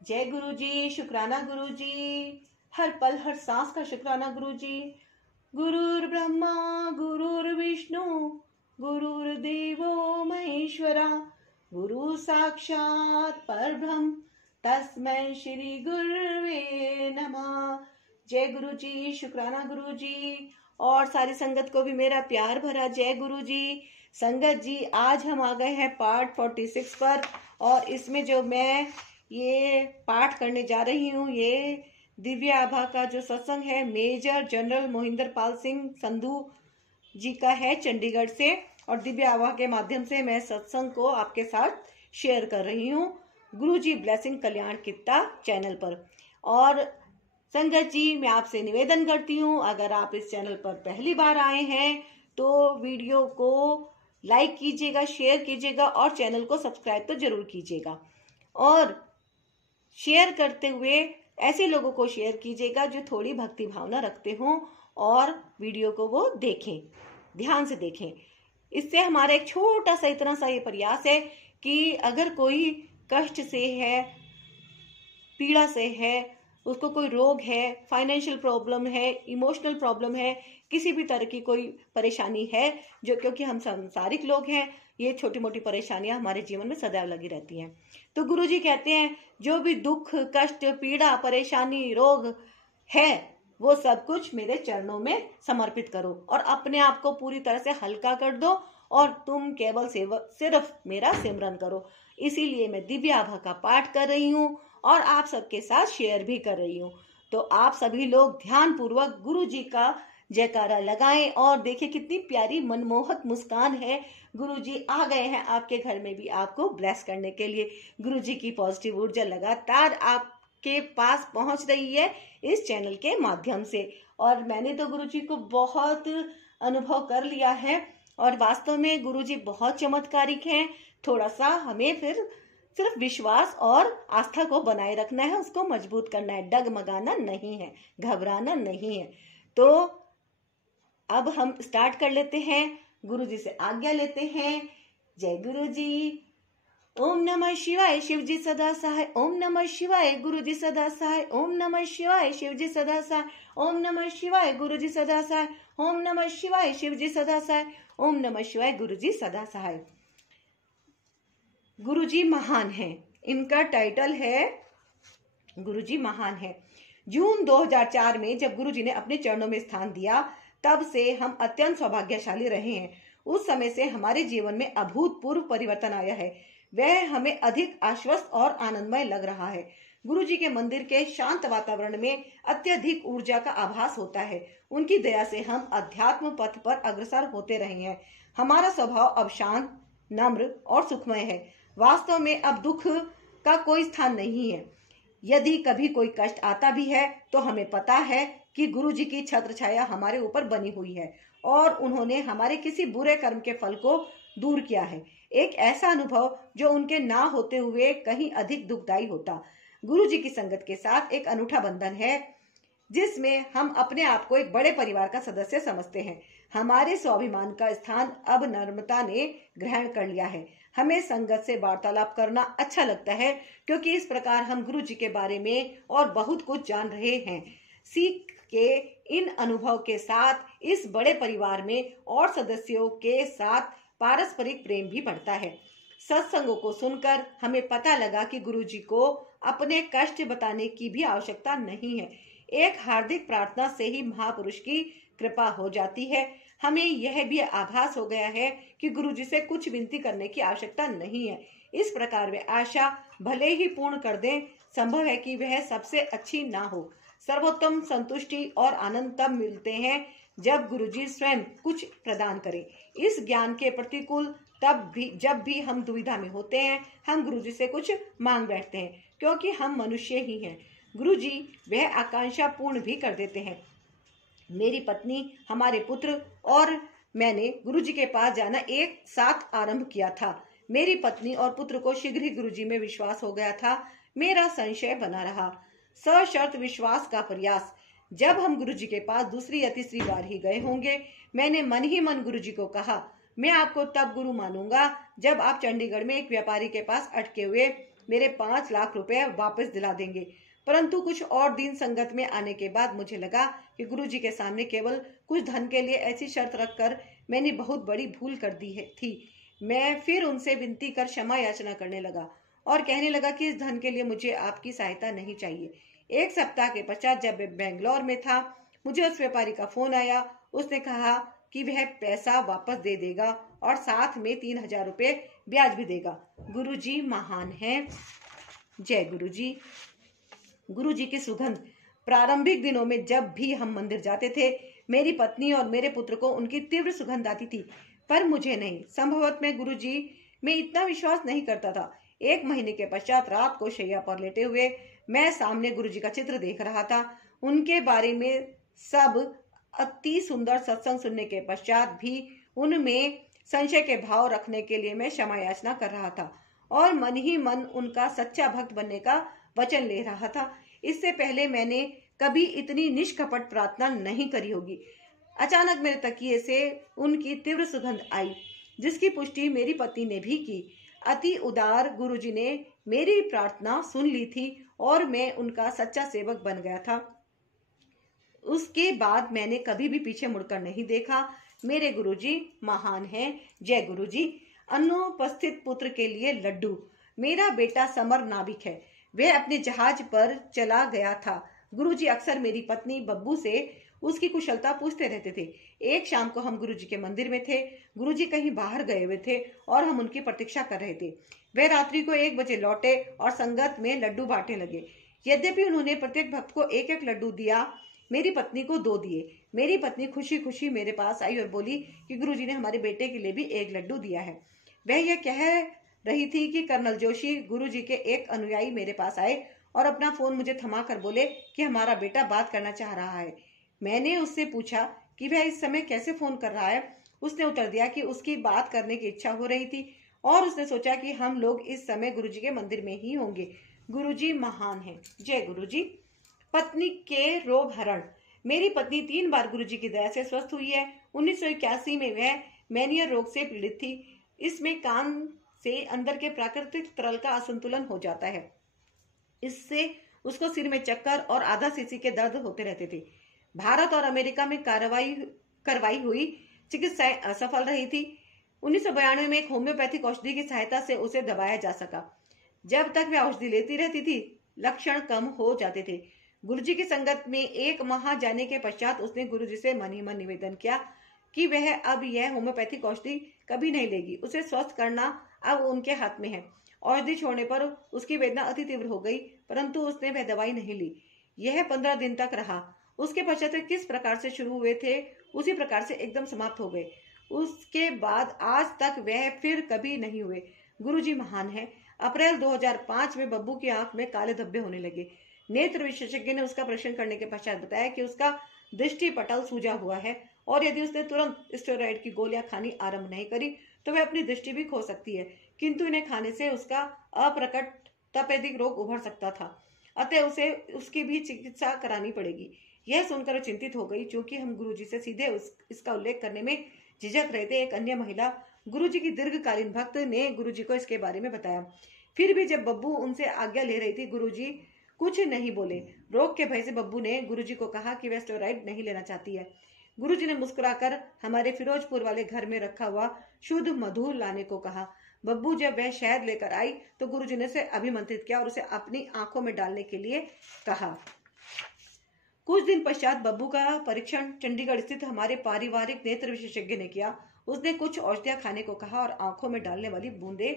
जय गुरु जी, शुक्राना गुरु जी, हर पल हर सांस का शुक्राना गुरु जी। गुरुर् ब्रह्मा गुरुर्विष्णु गुरुर्देवो महेश्वरा, गुरु साक्षात परब्रह्म तस्मै श्री गुरुवे नमः। जय गुरु जी, शुक्राना गुरु जी, और सारी संगत को भी मेरा प्यार भरा जय गुरु जी। संगत जी, आज हम आ गए हैं पार्ट 46 पर, और इसमें जो मैं ये पाठ करने जा रही हूँ, ये दिव्य आभा का जो सत्संग है मेजर जनरल मोहिंदर पाल सिंह संधू जी का है चंडीगढ़ से, और दिव्य आभा के माध्यम से मैं सत्संग को आपके साथ शेयर कर रही हूँ गुरु जी ब्लेसिंग कल्याण कित्ता चैनल पर। और संगत जी, मैं आपसे निवेदन करती हूँ, अगर आप इस चैनल पर पहली बार आए हैं तो वीडियो को लाइक कीजिएगा, शेयर कीजिएगा और चैनल को सब्सक्राइब तो जरूर कीजिएगा। और शेयर करते हुए ऐसे लोगों को शेयर कीजिएगा जो थोड़ी भक्ति भावना रखते हों और वीडियो को वो देखें, ध्यान से देखें। इससे हमारा एक छोटा सा इतना सा ये प्रयास है कि अगर कोई कष्ट से है, पीड़ा से है, उसको कोई रोग है, फाइनेंशियल प्रॉब्लम है, इमोशनल प्रॉब्लम है, किसी भी तरह की कोई परेशानी है, जो क्योंकि हम सांसारिक लोग हैं, ये छोटी मोटी परेशानियां हमारे जीवन में सदैव लगी रहती हैं। तो गुरुजी कहते हैं जो भी दुख, कष्ट, पीड़ा, परेशानी, रोग है, वो सब कुछ मेरे चरणों में समर्पित करो और अपने आप को पूरी तरह से हल्का कर दो और तुम केवल सिर्फ मेरा सिमरन करो। इसीलिए मैं दिव्य आभा का पाठ कर रही हूँ और आप सबके साथ शेयर भी कर रही हूँ। तो आप सभी लोग ध्यान पूर्वक गुरु जी का जयकारा लगाएं और देखिए कितनी प्यारी मनमोहक मुस्कान है। गुरु जी आ गए हैं आपके घर में भी आपको ब्लेस करने के लिए। गुरु जी की पॉजिटिव ऊर्जा लगातार आपके पास पहुंच रही है इस चैनल के माध्यम से, और मैंने तो गुरु जी को बहुत अनुभव कर लिया है और वास्तव में गुरु जी बहुत चमत्कारिक हैं। थोड़ा सा हमें फिर सिर्फ विश्वास और आस्था को बनाए रखना है, उसको मजबूत करना है, डगमगाना नहीं है, घबराना नहीं है। तो अब हम स्टार्ट कर लेते हैं, गुरु जी से आज्ञा लेते हैं। जय गुरु जी। ओम नमः शिवाय, शिव जी सदा सहाय। ओम नमः शिवाय, गुरु जी सदा सहाय। ओम नमः शिवाय, शिव जी सदा सहाय। ओम नमः शिवाय, गुरु जी सदा सहाय। ओम नमः शिवाय, शिव जी सदा सहाय। ओम नमः शिवाय, गुरु जी सदा सहाय। गुरु जी महान है, इनका टाइटल है गुरु जी महान है। जून 2004 में जब गुरु जी ने अपने चरणों में स्थान दिया, तब से हम अत्यंत सौभाग्यशाली रहे हैं। उस समय से हमारे जीवन में अभूतपूर्व परिवर्तन आया है। वह हमें अधिक आश्वस्त और आनंदमय लग रहा है। गुरु जी के मंदिर के शांत वातावरण में अत्यधिक ऊर्जा का आभास होता है। उनकी दया से हम अध्यात्म पथ पर अग्रसर होते रहे हैं। हमारा स्वभाव अब शांत, नम्र और सुखमय है। वास्तव में अब दुख का कोई स्थान नहीं है। यदि कभी कोई कष्ट आता भी है तो हमें पता है कि गुरु जी की छत्र छाया हमारे ऊपर बनी हुई है और उन्होंने हमारे किसी बुरे कर्म के फल को दूर किया है। एक ऐसा अनुभव जो उनके ना होते हुए कहीं अधिक दुखदायी होता। गुरु जी की संगत के साथ एक अनूठा बंधन है जिसमें हम अपने आप को एक बड़े परिवार का सदस्य समझते हैं। हमारे स्वाभिमान का स्थान अब नम्रता ने ग्रहण कर लिया है। हमें संगत से वार्तालाप करना अच्छा लगता है क्योंकि इस प्रकार हम गुरु जी के बारे में और बहुत कुछ जान रहे हैं। सीख के इन अनुभव के साथ इस बड़े परिवार में और सदस्यों के साथ पारस्परिक प्रेम भी बढ़ता है। सत्संगों को सुनकर हमें पता लगा कि गुरु जी को अपने कष्ट बताने की भी आवश्यकता नहीं है। एक हार्दिक प्रार्थना से ही महापुरुष की कृपा हो जाती है। हमें यह भी आभास हो गया है कि गुरु जी से कुछ विनती करने की आवश्यकता नहीं है। इस प्रकार वे आशा भले ही पूर्ण कर दें, संभव है कि वह सबसे अच्छी ना हो। सर्वोत्तम संतुष्टि और आनंद तब मिलते हैं जब गुरुजी स्वयं कुछ प्रदान करें। इस ज्ञान के प्रतिकूल जब भी हम दुविधा में होते हैं, हम गुरुजी से कुछ मांग बैठते हैं क्योंकि हम मनुष्य ही हैं। गुरुजी वह आकांक्षा पूर्ण भी कर देते हैं। मेरी पत्नी, हमारे पुत्र और मैंने गुरुजी के पास जाना एक साथ आरंभ किया था। मेरी पत्नी और पुत्र को शीघ्र ही गुरुजी में विश्वास हो गया था। मेरा संशय बना रहा। सशर्त विश्वास का प्रयास। जब हम गुरुजी के पास दूसरी या तीसरी बार ही गए होंगे, मैंने मन ही मन गुरुजी को कहा, मैं आपको तब गुरु मानूंगा जब आप चंडीगढ़ में एक व्यापारी के पास अटके हुए मेरे 5 लाख रुपए वापस दिला देंगे। परंतु कुछ और दिन संगत में आने के बाद मुझे लगा कि गुरुजी के सामने केवल कुछ धन के लिए ऐसी शर्त रखकर मैंने बहुत बड़ी भूल कर दी थी। मैं फिर उनसे विनती कर क्षमा याचना करने लगा और कहने लगा कि इस धन के लिए मुझे आपकी सहायता नहीं चाहिए। 1 सप्ताह के पश्चात जब मैं बेंगलोर में था, मुझे उस व्यापारी का फोन आया। उसने कहा कि वह पैसा वापस दे देगा और साथ में 3000 रुपये ब्याज भी देगा। गुरुजी महान हैं। जय गुरुजी। गुरुजी की सुगंध। प्रारंभिक दिनों में जब भी हम मंदिर जाते थे, मेरी पत्नी और मेरे पुत्र को उनकी तीव्र सुगंध आती थी, पर मुझे नहीं। संभवतः मैं गुरुजी में इतना विश्वास नहीं करता था। 1 महीने के पश्चात रात को शैया पर लेटे हुए मैं सामने गुरुजी का चित्र देख रहा था। उनके बारे में सब अति सुंदर सत्संग सुनने के पश्चात भी उनमें संशय के भाव रखने के लिए मैं क्षमा याचना कर रहा था और मन ही मन उनका सच्चा भक्त बनने का वचन ले रहा था। इससे पहले मैंने कभी इतनी निष्कपट प्रार्थना नहीं करी होगी। अचानक मेरे तकिए से उनकी तीव्र सुगंध आई, जिसकी पुष्टि मेरी पत्नी ने भी की। अति उदार गुरुजी ने मेरी प्रार्थना सुन ली थी और मैं उनका सच्चा सेवक बन गया था। उसके बाद मैंने कभी भी पीछे मुड़कर नहीं देखा। मेरे गुरुजी महान हैं। जय गुरुजी। अनुपस्थित पुत्र के लिए लड्डू। मेरा बेटा समर नाविक है। वह अपने जहाज पर चला गया था। गुरुजी अक्सर मेरी पत्नी बब्बू से उसकी कुशलता पूछते रहते थे। एक शाम को हम गुरुजी के मंदिर में थे। गुरुजी कहीं बाहर गए हुए थे और हम उनकी प्रतीक्षा कर रहे थे। वे रात्रि को 1 बजे लौटे और संगत में लड्डू बांटने लगे। यद्यपि उन्होंने प्रत्येक भक्त को 1-1 लड्डू दिया, मेरी पत्नी को 2 दिए। मेरी पत्नी खुशी खुशी मेरे पास आई और बोली कि गुरुजी ने हमारे बेटे के लिए भी 1 लड्डू दिया है। वह यह कह रही थी कि कर्नल जोशी, गुरुजी के एक अनुयायी, मेरे पास आए और अपना फोन मुझे थमा कर बोले कि हमारा बेटा बात करना चाह रहा है। मैंने उससे पूछा कि वह इस समय कैसे फोन कर रहा है। उसने उत्तर दिया कि उसकी बात करने की इच्छा हो रही थी और उसने सोचा कि हम लोग इस समय गुरुजी के मंदिर में ही होंगे। गुरुजी महान हैं। जय गुरुजी। पत्नी के रोग हरण। मेरी पत्नी 3 बार गुरुजी की दया से स्वस्थ हुई है। 1981 में वह मैनियर रोग से पीड़ित थी। इसमें कान से अंदर के प्राकृतिक तरल का असंतुलन हो जाता है। इससे उसको सिर में चक्कर और आधा सीसी के दर्द होते रहते थे। भारत और अमेरिका में करवाई हुई चिकित्साएं असफल रही थी। 1992 में एक होम्योपैथिक औषधि की सहायता से उसे दबाया जा सका। जब तक वह औषधि लेती रहती थी, लक्षण कम हो जाते थे। गुरुजी की संगत में 1 माह जाने के पश्चात उसने गुरुजी से मन ही मन निवेदन किया कि वह अब यह होम्योपैथिक औषधि कभी नहीं लेगी। उसे स्वस्थ करना अब उनके हाथ में है। औषधि छोड़ने पर उसकी वेदना अति तीव्र हो गई, परंतु उसने वह दवाई नहीं ली। यह 15 दिन तक रहा। उसके पश्चात किस प्रकार से शुरू हुए थे, उसी प्रकार से एकदम समाप्त हो गए। उसके बाद आज तक वह फिर कभी नहीं हुए। गुरुजी महान है। अप्रैल 2005 में बब्बू की आंख में काले धब्बे होने लगे। नेत्र विशेषज्ञ ने उसका परीक्षण करने के पश्चात बताया कि उसका दृष्टि पटल सूजा हुआ है और यदि उसने तुरंत स्टेरॉइड की गोलियां खानी आरंभ नहीं करी तो वह अपनी दृष्टि भी खो सकती है, किंतु इन्हें खाने से उसका अप्रकट तपेदिक रोग उभर सकता था, अतः उसे उसकी भी चिकित्सा करानी पड़ेगी। यह सुनकर वो चिंतित हो गई। चूंकि हम गुरुजी से सीधे इसका उल्लेख करने में झिझक रहे थे, एक अन्य महिला गुरुजी की दीर्घकालीन भक्त ने गुरुजी को इसके बारे में बताया। फिर भी जब बब्बू उनसे आज्ञा ले रही थी, गुरुजी कुछ नहीं बोले। रोग के भय से बब्बू ने गुरुजी को कहा कि वह स्टेरॉइड नहीं लेना चाहती है। गुरुजी ने मुस्कुराकर हमारे फिरोजपुर वाले घर में रखा हुआ शुद्ध मधु लाने को कहा। बब्बू जब वह शहद लेकर आई तो गुरुजी ने उसे अभिमंत्रित किया और उसे अपनी आंखों में डालने के लिए कहा। कुछ दिन पश्चात बब्बू का परीक्षण चंडीगढ़ स्थित हमारे पारिवारिक नेत्र विशेषज्ञ ने किया। उसने कुछ औषधियां खाने को कहा और आंखों में डालने वाली बूंदे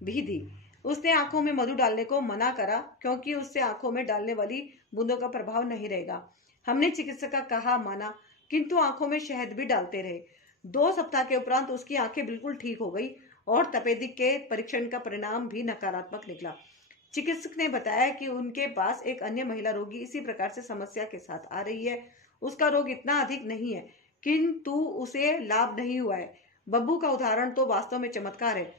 भी दी। उसने आंखों में मधु डालने को मना करा क्योंकि उससे आंखों में डालने वाली बूंदों का प्रभाव नहीं रहेगा। हमने चिकित्सक का कहा माना, किंतु आंखों में शहद भी डालते रहे। 2 सप्ताह के उपरांत उसकी आंखें बिल्कुल ठीक हो गई और तपेदिक के परीक्षण का परिणाम भी नकारात्मक निकला। चिकित्सक ने बताया कि उनके पास एक अन्य महिला रोगी इसी प्रकार से समस्या के साथ आ रही है। उसका रोग इतना अधिक नहीं है, किंतु उसे लाभ नहीं हुआ है। बब्बू का उदाहरण तो वास्तव में चमत्कार है।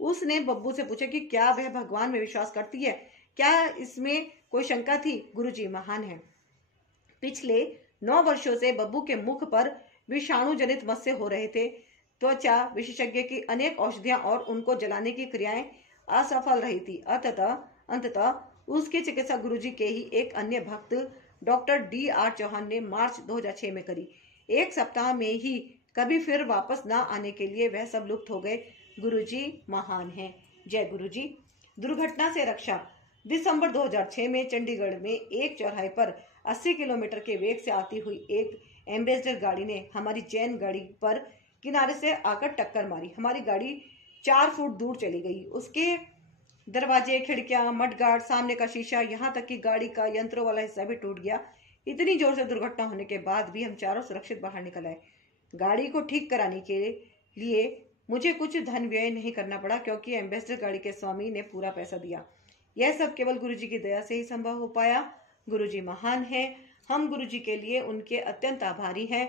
उसने बब्बू से पूछा कि क्या वह भगवान में विश्वास करती है, क्या इसमें कोई शंका थी। गुरुजी महान है। पिछले 9 वर्षों से बब्बू के मुख पर विषाणु जनित मस्से हो रहे थे। त्वचा विशेषज्ञ की अनेक औषधियां और उनको जलाने की क्रियाएं असफल रही थी। अतः अंततः उसकी चिकित्सा गुरुजी के ही एक अन्य भक्त डॉक्टर D.R. चौहान ने मार्च 2006 में करी। एक सप्ताह में ही कभी फिर वापस ना आने के लिए वह सब लुप्त हो गए। गुरुजी महान हैं। जय गुरुजी। दुर्घटना से रक्षा। दिसंबर 2006 में चंडीगढ़ में एक चौराहे पर 80 किलोमीटर के वेग से आती हुई एक एम्बेसडर गाड़ी ने हमारी जैन गाड़ी पर किनारे से आकर टक्कर मारी। हमारी गाड़ी 4 फुट दूर चली गई। उसके दरवाजे, खिड़कियां, मडगार्ड, सामने का शीशा, यहाँ तक कि गाड़ी का यंत्रों वाला हिस्सा भी टूट गया। इतनी जोर से दुर्घटना होने के बाद भी हम चारों सुरक्षित बाहर निकल आए। गाड़ी को ठीक कराने के लिए मुझे कुछ धन व्यय नहीं करना पड़ा, क्योंकि एम्बेसडर गाड़ी के स्वामी ने पूरा पैसा दिया। यह सब केवल गुरुजी की दया से ही संभव हो पाया। गुरुजी महान हैं। हम गुरुजी के लिए उनके अत्यंत आभारी हैं।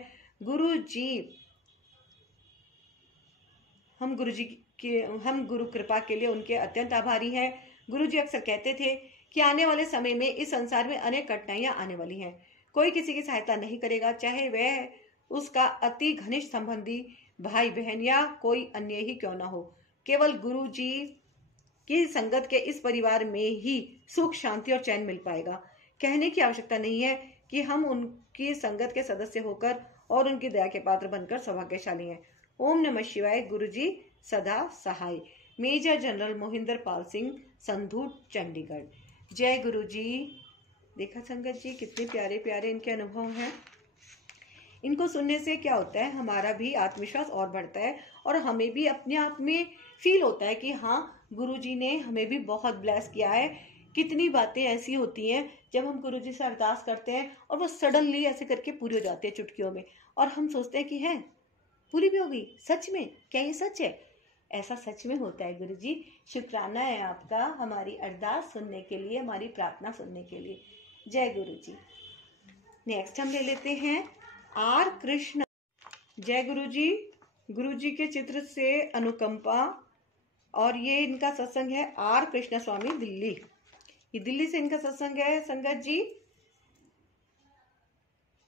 हम गुरु कृपा के लिए उनके अत्यंत आभारी हैं। गुरुजी अक्सर कहते थे कि आने वाले समय में इस संसार में अनेक कठिनाइयां आने वाली हैं। कोई किसी की सहायता नहीं करेगा, चाहे वह उसका अति घनिष्ठ संबंधी, भाई बहन या कोई अन्य ही क्यों ना हो। केवल गुरुजी की संगत के इस परिवार में ही सुख, शांति और चैन मिल पाएगा। कहने की आवश्यकता नहीं है कि हम उनकी संगत के सदस्य होकर और उनकी दया के पात्र बनकर सौभाग्यशाली हैं। ओम नमः शिवाय। गुरुजी सदा सहाय। Major general Mohinder Pal Singh, Sandhu, Chandigarh. जय गुरुजी। देखा संगत जी, कितने प्यारे प्यारे इनके अनुभव हैं। इनको सुनने से क्या होता है, हमारा भी आत्मविश्वास और बढ़ता है और हमें भी अपने आप में फील होता है कि हाँ, गुरुजी ने हमें भी बहुत ब्लेस किया है। कितनी बातें ऐसी होती हैं जब हम गुरुजी से अरदास करते हैं और वो सडनली ऐसे करके पूरी हो जाती है चुटकियों में, और हम सोचते हैं कि है पूरी भी हो गई। सच में? क्या ये सच है? ऐसा सच में होता है गुरुजी। शुक्राना है आपका हमारी अरदास सुनने के लिए, हमारी प्रार्थना सुनने के लिए। जय गुरुजी। नेक्स्ट हम ले लेते हैं R. कृष्ण। जय गुरुजी। गुरुजी के चित्र से अनुकंपा, और ये इनका सत्संग है R. कृष्ण स्वामी, दिल्ली। ये दिल्ली से इनका सत्संग है संगत जी।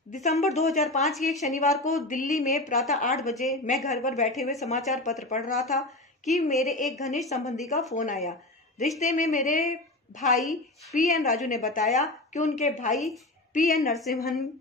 दिसंबर 2005 के एक शनिवार को दिल्ली में प्रातः 8 बजे मैं घर पर बैठे हुए समाचार पत्र पढ़ रहा था कि मेरे एक घनिष्ठ संबंधी का फोन आया। रिश्ते में मेरे भाई PN राजू ने बताया कि उनके भाई PN नरसिम्हन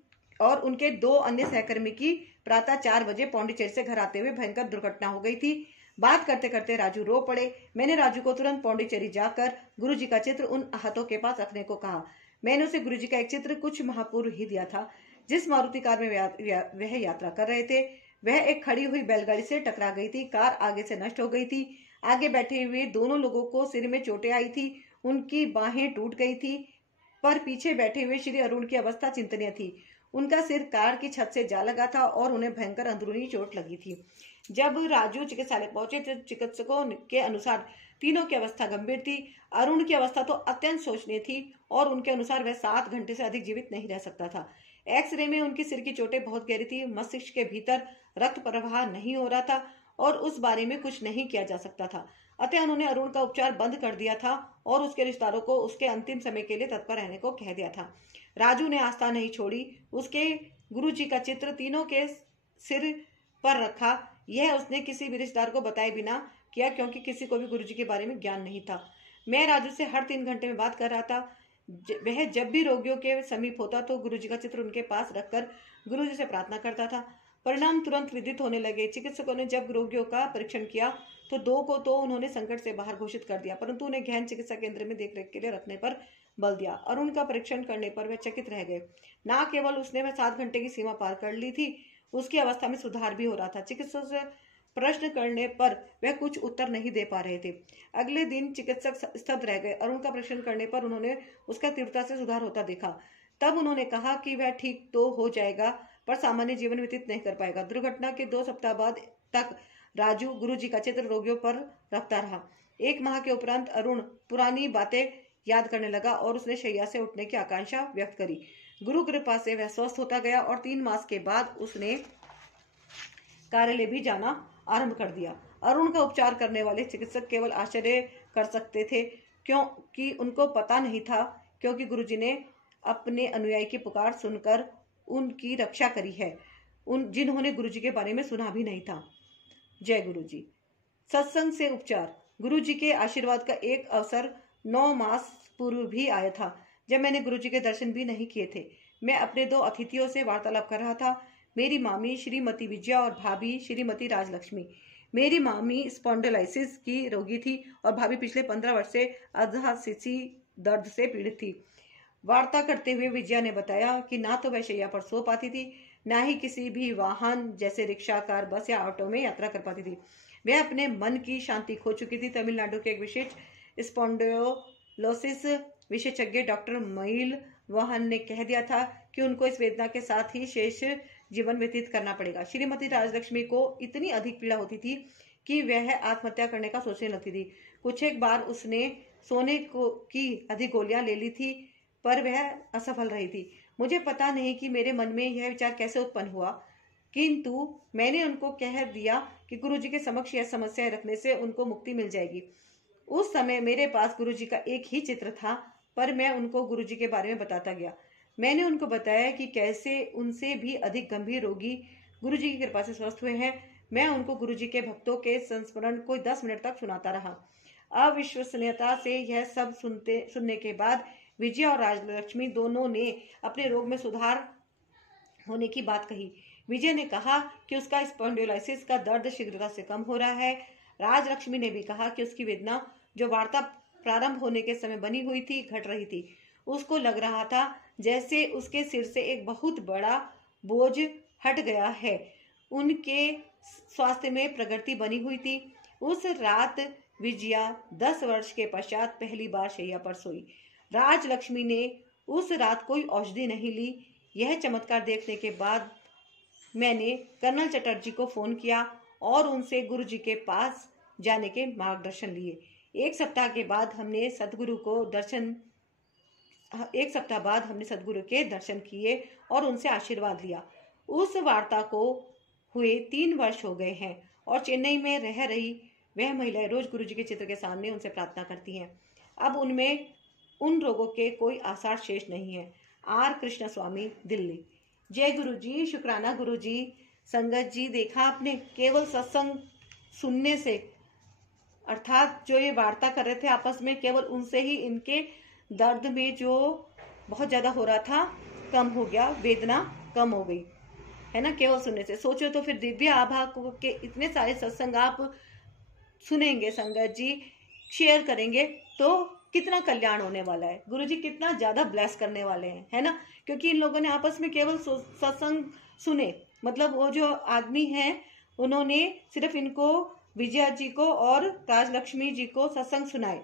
और उनके 2 अन्य सहकर्मी की प्रातः 4 बजे पौंडीचेरी से घर आते हुए भयंकर दुर्घटना हो गई थी। बात करते करते राजू रो पड़े। मैंने राजू को तुरंत पौंडीचेरी जाकर गुरुजी का चित्र उन आहतों के पास रखने को कहा। मैंने उसे गुरुजी का एक चित्र कुछ माह पूर्व ही दिया था। जिस मारुति कार में वह यात्रा कर रहे थे, वह एक खड़ी हुई बैलगाड़ी से टकरा गई थी। कार आगे से नष्ट हो गई थी। आगे बैठे हुए दोनों लोगों को सिर में चोटें आई थी। उनकी बाहें टूट गई थी, पर पीछे बैठे हुए श्री अरुण की अवस्था चिंतनीय थी। उनका सिर कार की छत से जा लगा था और उन्हें भयंकर अंदरूनी चोट लगी थी। जब राजू चिकित्सालय पहुंचे तो चिकित्सकों के अनुसार तीनों की अवस्था गंभीर थी। अरुण की अवस्था तो अत्यंत शोचनीय थी और उनके अनुसार वह 7 घंटे से अधिक जीवित नहीं रह सकता था। एक्सरे में उनकी सिर की चोटें बहुत गहरी थी। मस्तिष्क के भीतर रक्त प्रवाह नहीं हो रहा था और उस बारे में कुछ नहीं किया जा सकता था। अतः उन्होंने अरुण का उपचार बंद कर दिया था और उसके रिश्तेदारों को उसके अंतिम समय के लिए तत्पर रहने को कह दिया था। राजू ने आस्था नहीं छोड़ी। उसके गुरुजी का चित्र तीनों के सिर पर रखा। यह उसने किसी भी रिश्तेदार को बताए बिना किया, क्योंकि किसी को भी गुरुजी के बारे में ज्ञान नहीं था। मैं राजू से हर 3 घंटे में बात कर रहा था। वह जब भी रोगियों के समीप होता तो गुरुजी का चित्र उनके पास रखकर गुरुजी से प्रार्थना करता था। परिणाम तुरंत विदित होने लगे। चिकित्सकों ने जब रोगियों का परीक्षण किया तो 2 को तो उन्होंने संकट से बाहर घोषित कर दिया, परंतु उन्हें गहन चिकित्सा केंद्र में देखरेख के लिए रखने पर बल दिया। अरुण का परीक्षण करने पर वे चकित रह गए। न केवल उसने वह 7 घंटे की सीमा पार कर ली थी, उसकी अवस्था में सुधार भी हो रहा था। चिकित्सकों से प्रश्न करने पर वह कुछ उत्तर नहीं दे पा रहे थे। अगले दिन चिकित्सक स्तब्ध रह गए। अरुण का परीक्षण करने पर उन्होंने उसका तीव्रता से सुधार होता देखा। तब उन्होंने कहा कि वह ठीक तो हो जाएगा, पर सामान्य जीवन व्यतीत नहीं कर पाएगा। दुर्घटना के 2 सप्ताह बाद तक राजू गुरुजी का चित्र रोगियों पर रखता रहा। 1 माह के उपरांत अरुण पुरानी बातें याद करने लगा और उसने शैया से उठने की आकांक्षा व्यक्त करी। गुरु कृपा से वह स्वस्थ होता गया और 3 मास के बाद उसने कार्यालय भी जाना आरंभ कर दिया। अरुण का उपचार करने वाले चिकित्सक केवल आश्चर्य कर सकते थे, क्योंकि उनको पता नहीं था, क्योंकि गुरुजी ने अपने अनुयायी की पुकार सुनकर उनकी रक्षा करी है, जिन्होंने गुरुजी के बारे में सुना भी नहीं था। जय गुरुजी। सत्संग से उपचार। गुरुजी के आशीर्वाद का एक अवसर 9 मास पूर्व भी आया था, जब मैंने गुरुजी के दर्शन भी नहीं किए थे। मैं अपने 2 अतिथियों से वार्तालाप कर रहा था, मेरी मामी श्रीमती विजया और भाभी श्रीमती राजलक्ष्मी। मेरी मामी स्पॉन्डिलाइसिस की रोगी थी और भाभी पिछले 15 वर्ष से अधःशिशी दर्द से पीड़ित थी। वार्ता करते हुए विजया ने बताया कि ना तो वह शैया पर सो पाती थी, ना ही किसी भी वाहन जैसे रिक्शा, कार, बस या ऑटो में यात्रा कर पाती थी। वह अपने मन की शांति खो चुकी थी। तमिलनाडु के एक विशेष स्पॉन्डिलोसिस विशेषज्ञ डॉक्टर मईल वाहन ने कह दिया था कि उनको इस वेदना के साथ ही शेष जीवन व्यतीत करना पड़ेगा। श्रीमती राजलक्ष्मी को इतनी अधिक पीड़ा होती थी कि वह आत्महत्या करने का सोचने लगती थी। कुछ एक बार उसने सोने की अधिक गोलियां ले ली थी, पर वह असफल रही थी। मुझे पता नहीं कि मेरे मन में यह विचार कैसे उत्पन्न हुआ, किंतु मैंने उनको कह दिया कि गुरुजी के समक्ष यह समस्या रखने से उनको मुक्ति मिल जाएगी। उस समय मेरे पास गुरुजी का एक ही चित्र था, पर मैं उनको गुरुजी के बारे में बताता गया। मैंने उनको बताया कि कैसे उनसे भी अधिक गंभीर रोगी गुरुजी की कृपा से स्वस्थ हुए हैं। मैं उनको गुरुजी के भक्तों के संस्मरण को 10 मिनट तक सुनाता रहा। अविश्वसनीयता से यह सब सुनने के बाद विजय और राजलक्ष्मी दोनों ने अपने रोग में सुधार होने की बात कही। विजय ने कहा कि उसका स्पॉन्डिलोसिस का दर्द शीघ्रता से कम हो रहा है। राजलक्ष्मी ने भी कहा कि उसकी वेदना जो वार्ता प्रारंभ होने के समय बनी हुई थी, घट रही थी। उसको लग रहा था जैसे उसके सिर से एक बहुत बड़ा बोझ हट गया है। उनके स्वास्थ्य में प्रगति बनी हुई थी। उस रात विजया 10 वर्ष के पश्चात पहली बार शैया पर सोई। राजलक्ष्मी ने उस रात कोई औषधि नहीं ली। यह चमत्कार देखने के बाद मैंने कर्नल चटर्जी को फोन किया और उनसे गुरुजी के पास जाने के मार्गदर्शन लिए। एक सप्ताह बाद हमने सदगुरु के दर्शन किए और उनसे आशीर्वाद लिया। उस वार्ता को हुए 3 वर्ष हो गए हैं और चेन्नई में रह रही वह महिलाएं रोज गुरुजी के चित्र के सामने उनसे प्रार्थना करती हैं। अब उनमें उन रोगों के कोई आसार शेष नहीं है। आर कृष्ण स्वामी, दिल्ली। जय गुरु जी, शुक्राना गुरु जी। संगत जी, देखा आपने, केवल सत्संग सुनने से, अर्थात जो ये वार्ता कर रहे थे आपस में, केवल उनसे ही इनके दर्द में जो बहुत ज्यादा हो रहा था कम हो गया, वेदना कम हो गई, है ना, केवल सुनने से। सोचो तो फिर दिव्य आभा के इतने सारे सत्संग आप सुनेंगे, संगत जी शेयर करेंगे, तो कितना कल्याण होने वाला है। गुरुजी कितना ज्यादा ब्लेस करने वाले हैं, है ना, क्योंकि इन लोगों ने आपस में केवल सत्संग सुने। मतलब वो जो आदमी हैं उन्होंने सिर्फ इनको, विजया जी को और राजलक्ष्मी जी को सत्संग सुनाए,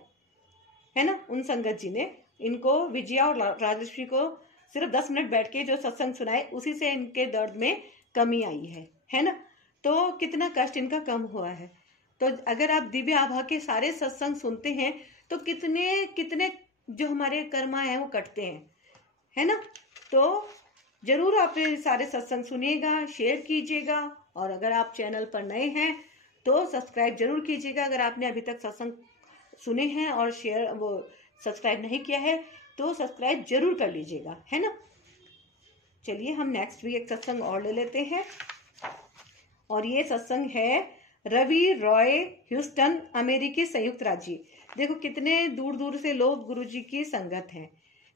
है ना। उन संगत जी ने इनको, विजया और राजलक्ष्मी को सिर्फ 10 मिनट बैठ के जो सत्संग सुनाए, उसी से इनके दर्द में कमी आई है ना। तो कितना कष्ट इनका कम हुआ है। तो अगर आप दिव्य आभा के सारे सत्संग सुनते हैं तो कितने कितने जो हमारे कर्मा है वो कटते हैं, है ना। तो जरूर आप सारे सत्संग सुनिएगा, शेयर कीजिएगा, और अगर आप चैनल पर नए हैं तो सब्सक्राइब जरूर कीजिएगा। अगर आपने अभी तक सत्संग सुने हैं और शेयर वो सब्सक्राइब नहीं किया है तो सब्सक्राइब जरूर कर लीजिएगा, है ना। चलिए हम नेक्स्ट भी एक सत्संग और ले लेते हैं, और ये सत्संग है रवि रॉय, ह्यूस्टन, अमेरिकी संयुक्त राज्य। देखो कितने दूर दूर से लोग गुरुजी की संगत हैं।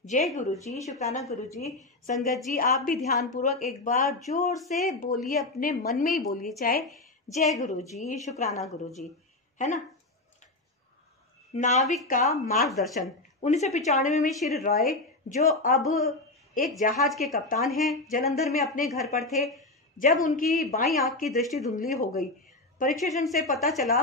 जय गुरुजी, शुक्राना गुरुजी। संगत जी आप भी ध्यान पूर्वक एक बार जोर से बोलिए, अपने मन में ही बोलिए, चाहे जय गुरुजी, शुक्राना गुरुजी, है ना। नाविक का मार्गदर्शन। 1995 में श्री रॉय, जो अब एक जहाज के कप्तान हैं, जलंधर में अपने घर पर थे जब उनकी बाईं आंख की दृष्टि धुंधली हो गई। परीक्षण से पता चला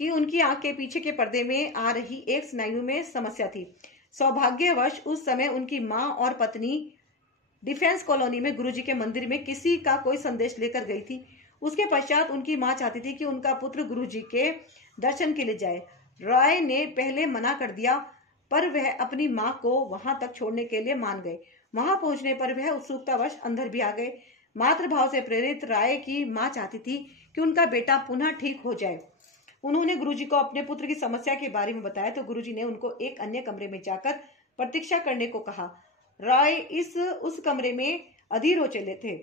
कि उनकी आंख के पीछे के पर्दे में आ रही एक स्नायु में समस्या थी। सौभाग्यवश उस समय उनकी मां और पत्नी डिफेंस कॉलोनी में गुरुजी के मंदिर में किसी का कोई संदेश लेकर गई थी। उसके पश्चात उनकी मां चाहती थी कि उनका पुत्र गुरुजी के दर्शन के लिए जाए। रॉय ने पहले मना कर दिया, पर वह अपनी मां को वहां तक छोड़ने के लिए मान गए। वहां पहुंचने पर वह उत्सुकतावश अंदर भी आ गए। मातृभाव से प्रेरित राय की मां चाहती थी कि उनका बेटा पुनः ठीक हो जाए। उन्होंने गुरुजी को अपने पुत्र की समस्या के बारे में बताया तो गुरुजी ने उनको एक अन्य कमरे में जाकर प्रतीक्षा करने को कहा। रॉय उस कमरे में अधीर हो चले थे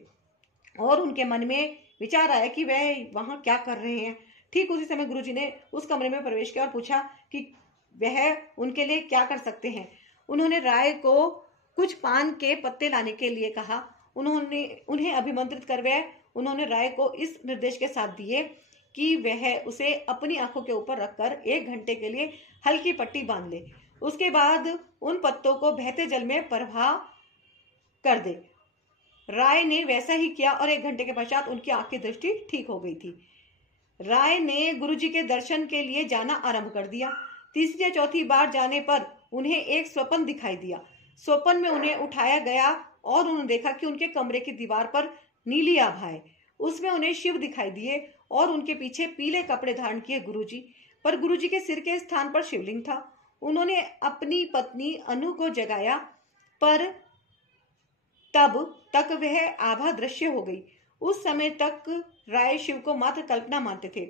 और उनके मन में विचार आया कि वह वहां क्या कर रहे हैं। ठीक उसी समय गुरुजी ने उस कमरे में प्रवेश किया और पूछा कि वह उनके लिए क्या कर सकते हैं। उन्होंने राय को कुछ पान के पत्ते लाने के लिए कहा। उन्हें अभिमंत्रित कर उन्होंने राय को इस निर्देश के साथ दिए कि वह उसे अपनी आंखों के ऊपर रखकर 1 घंटे के लिए हल्की पट्टी बांध ले। उसके बाद उन पत्तों को बहते जल में प्रवाह कर दे। राय ने वैसा ही किया और 1 घंटे के पश्चात उनकी आंख की दृष्टि ठीक हो गई थी। राय ने गुरुजी के दर्शन के लिए जाना आरंभ कर दिया। तीसरी या चौथी बार जाने पर उन्हें एक स्वप्न दिखाई दिया। स्वप्न में उन्हें उठाया गया और उन्होंने देखा कि उनके कमरे की दीवार पर नीली आभा है। उसमें उन्हें शिव दिखाई दिए और उनके पीछे पीले कपड़े धारण किए गुरुजी, पर गुरुजी के सिर के स्थान पर शिवलिंग था। उन्होंने अपनी पत्नी अनु को जगाया, पर तब तक वह आभा दृश्य हो गई। उस समय तक राय शिव को मात्र कल्पना मानते थे।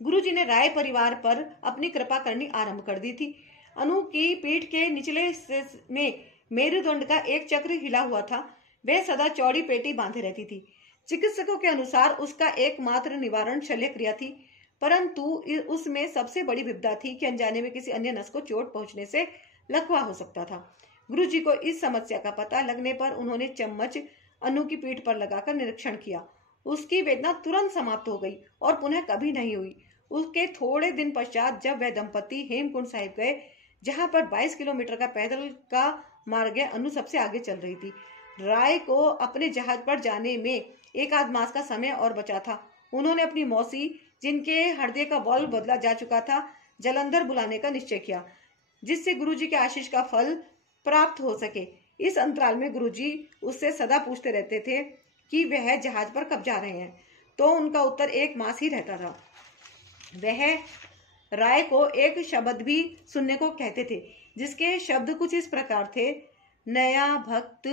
गुरुजी ने राय परिवार पर अपनी कृपा करनी आरंभ कर दी थी। अनु की पीठ के निचले हिस्से में मेरुदंड का एक चक्र हिला हुआ था। वह सदा चौड़ी पेटी बांधे रहती थी। चिकित्सकों के अनुसार उसका एकमात्र निवारण शल्य क्रिया थी, परंतु उसमें सबसे बड़ी विपदा थी कि अनजाने में किसी अन्य नस को चोट पहुंचने से लकवा हो सकता था। गुरुजी को इस समस्या का पता लगने पर उन्होंने चम्मच अनु की पीठ पर लगाकर निरीक्षण किया। उसकी वेदना तुरंत समाप्त हो गई और पुनः कभी नहीं हुई। उसके थोड़े दिन पश्चात जब वह दंपति हेमकुंड साहिब गए, जहां पर 22 किलोमीटर का पैदल का मार्ग है, अनु सबसे आगे चल रही थी। राय को अपने जहाज पर जाने में 1 आध मास का समय और बचा था। उन्होंने अपनी मौसी, जिनके हृदय का बॉल बदला जा चुका था, जलंधर बुलाने का निश्चय किया, जिससे गुरुजी के आशीष का फल प्राप्त हो सके। इस अंतराल में गुरुजी उससे सदा पूछते रहते थे कि वह जहाज पर कब जा रहे हैं, तो उनका उत्तर 1 मास ही रहता था। वह राय को एक शब्द भी सुनने को कहते थे, जिसके शब्द कुछ इस प्रकार थे: नया भक्त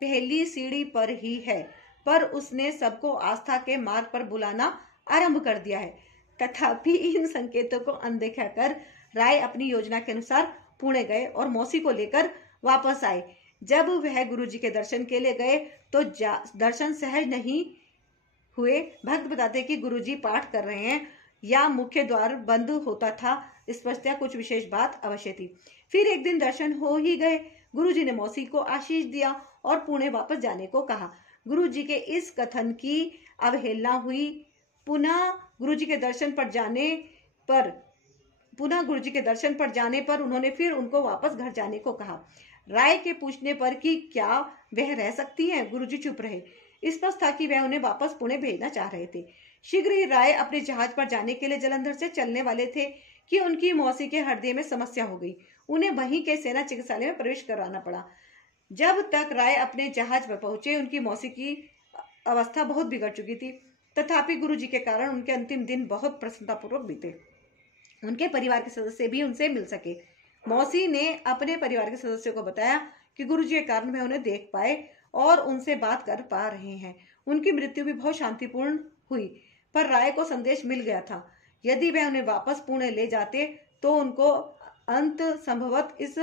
पहली सीढ़ी पर ही है, पर उसने सबको आस्था के मार्ग पर बुलाना आरंभ कर दिया है। तथापि इन संकेतों को अनदेखा कर राय अपनी योजना के अनुसार पुणे गए और मौसी को लेकर वापस आए। जब वह गुरुजी के दर्शन के लिए गए तो दर्शन सहज नहीं हुए। भक्त बताते कि गुरुजी पाठ कर रहे हैं या मुख्य द्वार बंद होता था। स्पष्टतया कुछ विशेष बात अवश्य थी। फिर एक दिन दर्शन हो ही गए। गुरुजी ने मौसी को आशीष दिया और पुणे वापस जाने को कहा। गुरुजी के इस कथन की अवहेलना हुई। पुनः गुरुजी के दर्शन पर जाने पर उन्होंने फिर उनको वापस घर जाने को कहा। राय के पूछने पर कि क्या वह रह सकती हैं, गुरुजी चुप रहे। स्पष्ट था कि वह उन्हें वापस पुणे भेजना चाह रहे थे। शीघ्र ही राय अपने जहाज पर जाने के लिए जलंधर से चलने वाले थे कि उनकी मौसी के हृदय में समस्या हो गई। उन्हें वहीं के सेना चिकित्सालय में प्रवेश कराना पड़ा। जब तक राय अपने जहाज पर पहुंचे, उनकी मौसी की अवस्था बहुत बिगड़ चुकी थी। तथापि गुरुजी के कारण उनके अंतिम दिन बहुत प्रसन्नतापूर्वक बीते। उनके परिवार के सदस्य भी उनसे मिल सके। मौसी ने अपने परिवार के सदस्यों को बताया कि गुरुजी के कारण वह उन्हें देख पाए और उनसे बात कर पा रहे हैं। उनकी मृत्यु भी बहुत शांतिपूर्ण हुई, पर राय को संदेश मिल गया था। यदि वह उन्हें वापस पुणे ले जाते तो उनको अंत संभवत इस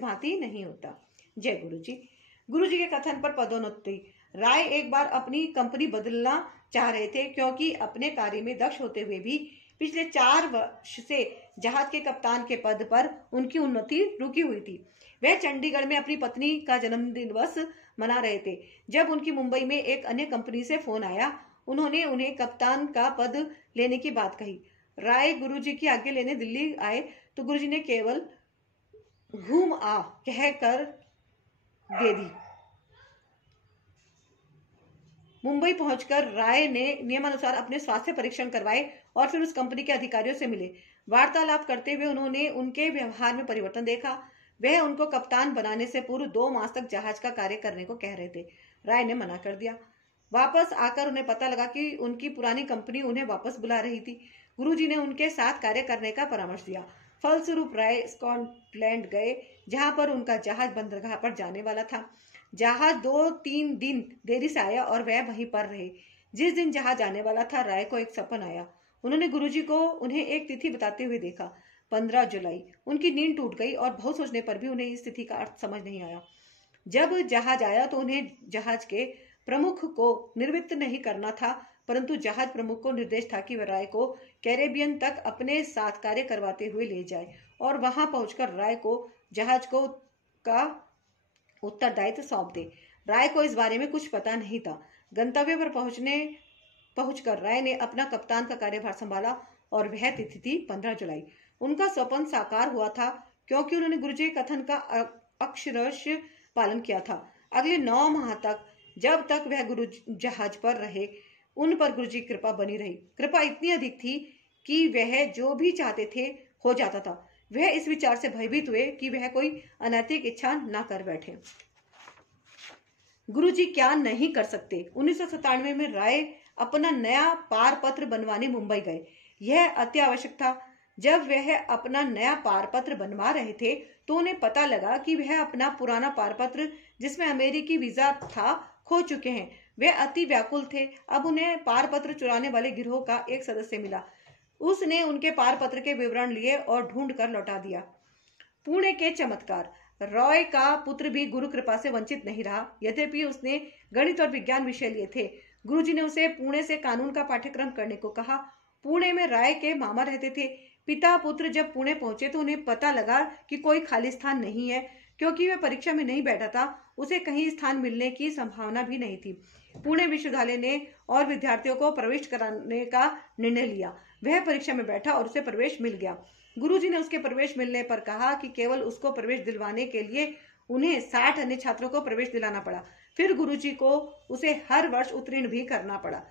भांति नहीं होता। जय गुरुजी। गुरुजी के कथन पर पदोन्नति। राय एक बार अपनी कंपनी बदलना चाह रहे थे, क्योंकि अपने कार्य में दक्ष होते हुए भी पिछले 4 वर्ष से जहाज के कप्तान के पद पर उनकी उन्नति रुकी हुई थी। वह चंडीगढ़ में अपनी पत्नी का जन्मदिन मना रहे थे जब उनकी मुंबई में एक अन्य कंपनी से फोन आया। उन्होंने उन्हें कप्तान का पद लेने की बात कही। राय गुरुजी की आज्ञा लेने दिल्ली आए तो गुरुजी ने केवल घूम आ कहकर दे दी। मुंबई पहुंचकर राय ने नियमानुसार अपने स्वास्थ्य परीक्षण करवाए और फिर उस कंपनी के अधिकारियों से मिले। वार्तालाप करते हुए उन्होंने उनके व्यवहार में परिवर्तन देखा। वह उनको कप्तान बनाने से पूर्व 2 मास तक जहाज का कार्य करने को कह रहे थे। राय ने मना कर दिया। वापस आकर उन्हें पता लगा कि उनकी पुरानी कंपनी उन्हें वापस बुला रही थी। गुरुजी ने उनके साथ कार्य करने का परामर्श दिया। फलस्वरूप राय स्कॉटलैंड गए, जहां पर उनका जहाज बंदरगाह पर जाने वाला था। जहाज 2-3 दिन देरी से आया और वह वहीं पर रहे। जिस दिन जहाज आने वाला था, राय को एक सपना आया। उन्होंने गुरुजी को उन्हें एक तिथि बताते हुए देखा, 15 जुलाई। उनकी नींद टूट गई और बहुत सोचने पर भी उन्हें इस तिथि का अर्थ समझ नहीं आया। जब जहाज आया तो उन्हें जहाज के प्रमुख को निर्वृत्त नहीं करना था, परंतु जहाज प्रमुख को निर्देश था कि वह राय को कैरेबियन तक अपने साथ कार्य करवाते हुए ले जाए और वहां पहुंचकर राय को जहाज को का उत्तरदायित्व सौंप दे। राय को इस बारे में कुछ पता नहीं था। गंतव्य पर पहुंचकर राय ने अपना कप्तान का कार्यभार संभाला और वह तिथि थी 15 जुलाई। उनका स्वप्न साकार हुआ था क्योंकि उन्होंने गुरुजी के कथन का अक्षरश पालन किया था। अगले 9 माह तक, जब तक वह गुरु जहाज पर रहे, उन पर गुरुजी की कृपा बनी रही। कृपा इतनी अधिक थी कि वह जो भी चाहते थे हो जाता था। वह इस विचार से भयभीत हुए कि वह कोई अनैतिक इच्छा न कर बैठे। गुरुजी क्या नहीं कर सकते। 1997 में राय अपना नया पारपत्र बनवाने मुंबई गए। यह अति आवश्यक था। जब वह अपना नया पारपत्र बनवा रहे थे तो उन्हें पता लगा कि वह अपना पुराना पारपत्र, जिसमें अमेरिकी वीजा था, खो चुके हैं। वे अति व्याकुल थे। अब उन्हें पारपत्र चुराने वाले गिरोह का एक सदस्य मिला। उसने उनके पारपत्र के विवरण लिए और ढूंढ कर लौटा दिया। पुणे के चमत्कार। रॉय का पुत्र भी गुरु कृपा से वंचित नहीं रहा। यद्यपि उसने गणित और विज्ञान विषय लिए थे। गुरुजी ने उसे पुणे से कानून का पाठ्यक्रम करने को कहा। पुणे में राय के मामा रहते थे। पिता पुत्र जब पुणे पहुंचे तो उन्हें पता लगा कि कोई खाली स्थान नहीं है। क्योंकि वह परीक्षा में नहीं बैठा था, उसे कहीं स्थान मिलने की संभावना भी नहीं थी। पुणे विश्वविद्यालय ने और विद्यार्थियों को प्रविष्ट कराने का निर्णय लिया। वह परीक्षा में बैठा और उसे प्रवेश मिल गया। गुरुजी ने उसके प्रवेश मिलने पर कहा कि केवल उसको प्रवेश दिलवाने के लिए उन्हें 60 अन्य छात्रों को प्रवेश दिलाना पड़ा। फिर गुरुजी को उसे हर वर्ष उत्तीर्ण भी करना पड़ा।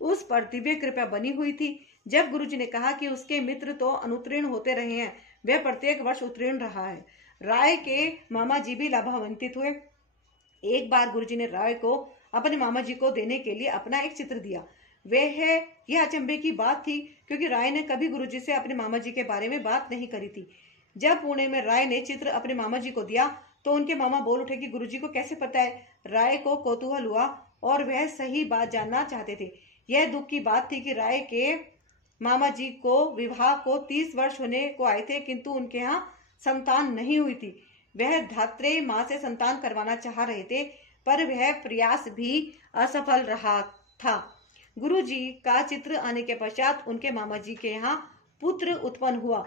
उस पर दिव्य कृपा बनी हुई थी। जब गुरुजी ने कहा कि उसके मित्र तो अनुत्तीर्ण होते रहे हैं, वह प्रत्येक वर्ष उत्तीर्ण रहा है। राय के मामा जी भी लाभान्वित हुए। एक बार गुरुजी ने राय को अपने मामा जी को देने के लिए अपना एक चित्र दिया। यह अचंभे की बात थी क्योंकि राय ने कभी गुरुजी से अपने मामा जी के बारे में बात नहीं करी थी। जब पुणे में राय ने चित्र अपने मामा जी को दिया तो उनके मामा बोल उठे कि गुरुजी को कैसे पता है। राय को कौतूहल हुआ और वह सही बात जानना चाहते थे। यह दुख की बात थी कि राय के मामा जी को विवाह को 30 वर्ष होने को आए थे, किंतु उनके यहाँ संतान नहीं हुई थी। वह धात्रेय माँ से संतान करवाना चाह रहे थे, पर वह प्रयास भी असफल रहा था। गुरुजी का चित्र आने के पश्चात उनके मामा जी के यहाँ पुत्र उत्पन्न हुआ।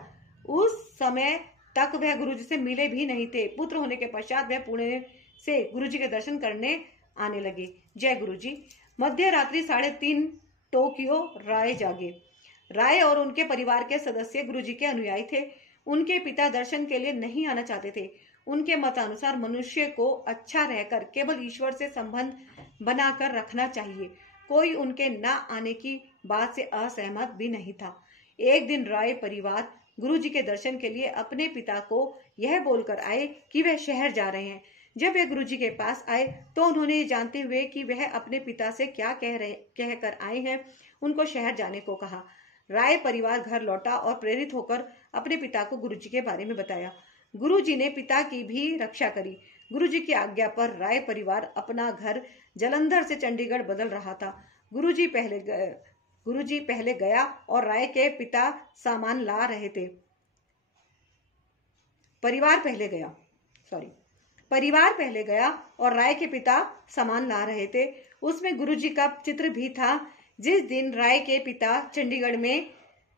उस समय तक वह गुरुजी से मिले भी नहीं थे। पुत्र होने के पश्चात वह पुणे से गुरुजी के दर्शन करने आने लगे। जय गुरुजी। मध्य रात्रि 3:30 टोक्यो राय जागे। राय और उनके परिवार के सदस्य गुरुजी के अनुयायी थे। उनके पिता दर्शन के लिए नहीं आना चाहते थे। उनके मतानुसार मनुष्य को अच्छा रहकर केवल ईश्वर से संबंध बनाकर रखना चाहिए। कोई उनके न आने की बात से असहमत भी नहीं था। एक दिन राय परिवार गुरुजी के दर्शन के लिए अपने पिता को यह बोलकर आए कि वह शहर जा रहे हैं। जब वे गुरुजी के पास आए तो उन्होंने जानते हुए कि वह अपने पिता से क्या कहकर आए हैं, उनको शहर जाने को कहा। राय परिवार घर लौटा और प्रेरित होकर अपने पिता को गुरुजी के बारे में बताया। गुरुजी ने पिता की भी रक्षा करी। गुरुजी की आज्ञा पर राय परिवार अपना घर जालंधर से चंडीगढ़ बदल रहा था। गुरुजी पहले गया और राय के पिता सामान ला रहे थे। परिवार पहले गया और राय के पिता सामान ला रहे थे। उसमें गुरुजी का चित्र भी था। जिस दिन राय के पिता चंडीगढ़ में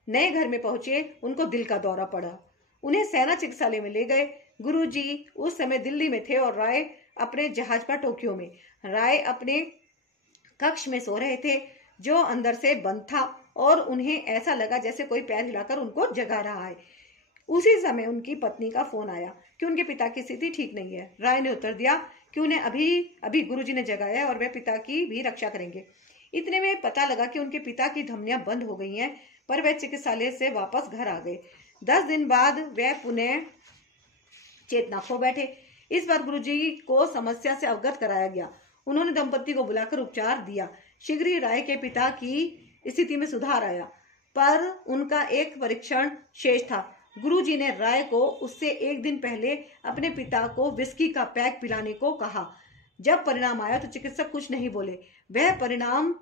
नए घर में पहुंचे, उनको दिल का दौरा पड़ा। उन्हें सेना चिकित्सालय में ले गए। गुरुजी उस समय दिल्ली में थे और राय अपने जहाज पर टोक्यो में। राय अपने कक्ष में सो रहे थे जो अंदर से बंद था और उन्हें ऐसा लगा जैसे कोई पैर हिलाकर उनको जगा रहा है। उसी समय उनकी पत्नी का फोन आया कि उनके पिता की स्थिति ठीक नहीं है। राय ने उत्तर दिया कि उन्हें अभी गुरुजी ने जगाया है और वे पिता की भी रक्षा करेंगे। इतने में पता लगा कि उनके पिता की धमनियां बंद हो गई हैं, पर वे चिकित्सालय से वापस घर आ गए। 10 दिन बाद वे पुनः चेतना खो बैठे। इस बार गुरुजी को समस्या से अवगत कराया गया। उन्होंने दंपति को बुलाकर उपचार दिया। शीघ्र ही राय के पिता की स्थिति में सुधार आया, पर उनका एक परीक्षण शेष था। गुरुजी ने राय को उससे एक दिन पहले अपने पिता को विस्की का पैक पिलाने को कहा। जब परिणाम आया तो चिकित्सक कुछ नहीं बोले। वह परिणाम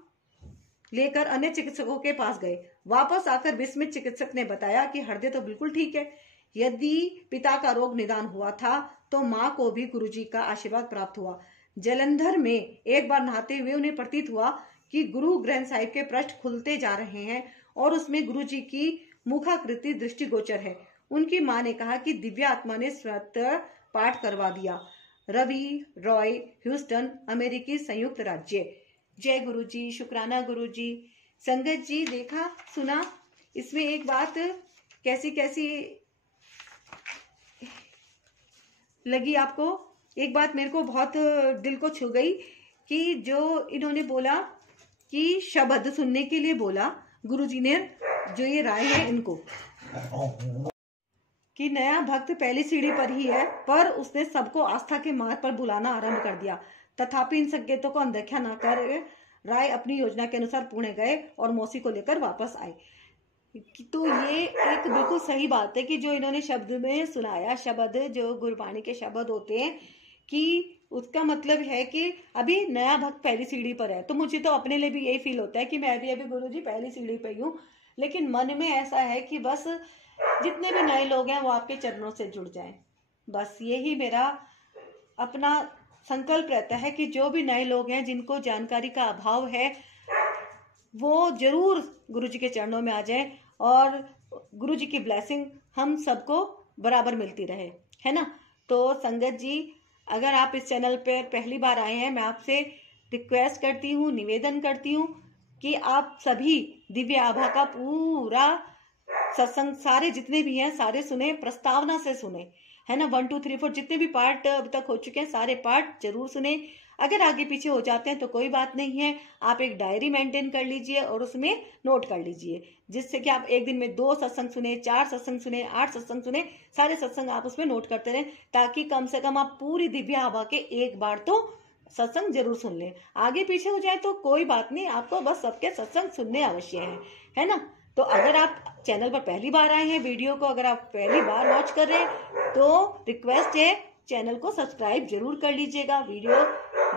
लेकर अन्य चिकित्सकों के पास गए। वापस आकर विस्मित चिकित्सक ने बताया कि हृदय तो बिल्कुल ठीक है। यदि पिता का रोग निदान हुआ था तो माँ को भी गुरुजी का आशीर्वाद प्राप्त हुआ। जालंधर में एक बार नहाते हुए उन्हें प्रतीत हुआ कि गुरु ग्रंथ साहिब के पृष्ठ खुलते जा रहे हैं और उसमें गुरु जी की मुखाकृति दृष्टिगोचर है। उनकी मां ने कहा कि दिव्या आत्मा ने स्वतः पाठ करवा दिया। रवि रॉय, ह्यूस्टन, अमेरिकी संयुक्त राज्य। जय गुरु जी, शुक्राना गुरु जी। संगत जी, देखा सुना, इसमें एक बात कैसी कैसी लगी आपको? एक बात मेरे को बहुत दिल को छू गई कि जो इन्होंने बोला कि शब्द सुनने के लिए बोला गुरुजी ने, जो ये राय है इनको, कि नया भक्त पहली सीढ़ी पर ही है, पर उसने सबको आस्था के मार्ग पर बुलाना आरंभ कर दिया। तथापि इन संकेतों को अनदेखा न कर राय अपनी योजना के अनुसार पुणे गए और मौसी को लेकर वापस आए। तो ये एक बिल्कुल सही बात है कि जो इन्होंने शब्द में सुनाया, शब्द जो गुरबाणी के शब्द होते हैं, कि उसका मतलब है कि अभी नया भक्त पहली सीढ़ी पर है। तो मुझे तो अपने लिए भी यही फील होता है कि मैं भी अभी गुरुजी पहली सीढ़ी पर हूँ, लेकिन मन में ऐसा है कि बस जितने भी नए लोग हैं वो आपके चरणों से जुड़ जाएं। बस यही मेरा अपना संकल्प रहता है कि जो भी नए लोग हैं जिनको जानकारी का अभाव है वो जरूर गुरुजी के चरणों में आ जाएं और गुरुजी की ब्लेसिंग हम सबको बराबर मिलती रहे, है ना। तो संगत जी, अगर आप इस चैनल पर पहली बार आए हैं, मैं आपसे रिक्वेस्ट करती हूँ, निवेदन करती हूँ कि आप सभी दिव्य आभा का पूरा सत्संग सारे जितने भी हैं सारे सुने, प्रस्तावना से सुने, है ना। 1 2 3 4 जितने भी पार्ट अब तक हो चुके हैं सारे पार्ट जरूर सुने। अगर आगे पीछे हो जाते हैं तो कोई बात नहीं है, आप एक डायरी मेंटेन कर लीजिए और उसमें नोट कर लीजिए, जिससे कि आप एक दिन में 2 सत्संग सुने, 4 सत्संग सुने, 8 सत्संग सुने, सारे सत्संग आप उसमें नोट करते रहें, ताकि कम से कम आप पूरी दिव्य आभा के एक बार तो सत्संग जरूर सुन लें। आगे पीछे हो जाए तो कोई बात नहीं, आपको बस सबके सत्संग सुनने अवश्य है ना। तो अगर आप चैनल पर पहली बार आए हैं, वीडियो को अगर आप पहली बार वॉच कर रहे हैं, तो रिक्वेस्ट है चैनल को सब्सक्राइब जरूर कर लीजिएगा, वीडियो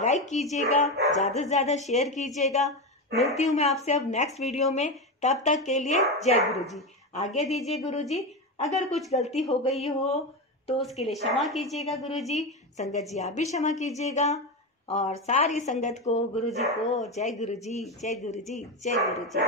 लाइक कीजिएगा, ज्यादा से ज्यादा शेयर कीजिएगा। मिलती हूँ मैं आपसे अब नेक्स्ट वीडियो में, तब तक के लिए जय गुरुजी। आगे दीजिए गुरुजी, अगर कुछ गलती हो गई हो तो उसके लिए क्षमा कीजिएगा गुरुजी। संगत जी आप भी क्षमा कीजिएगा, और सारी संगत को, गुरुजी को जय गुरुजी, जय गुरुजी, जय गुरुजी।